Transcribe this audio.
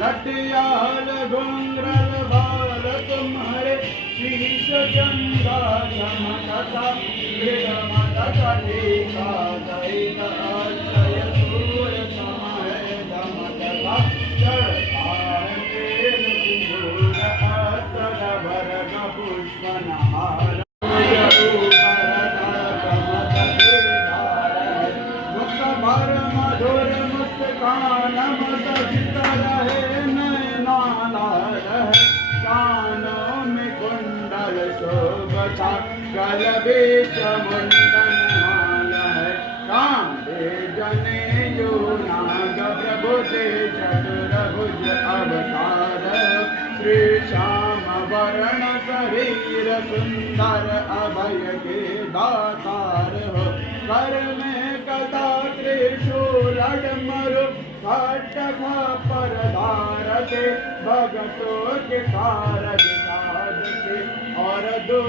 लटियाल घुंघरल बाल तुम्हारे शीश चंदा चमकता मृगमता टीका दयित अक्षय सूर्य समय दमकता चढ़तार तेल सिंदूर अतर भरग पुष्पनहार मधुर मुस्कान मत चित रहे कानों में कुंडल शोभता गल बीच मुंडन माल है कांधे जने जो नाग प्रभु ते चतुर्भुज अवतार श्री श्याम वर्ण शरीर सुंदर अभय के दातार हो कर में कदा त्रिशूल मरु खटक पर धार के भगतों के कारज साध के और दो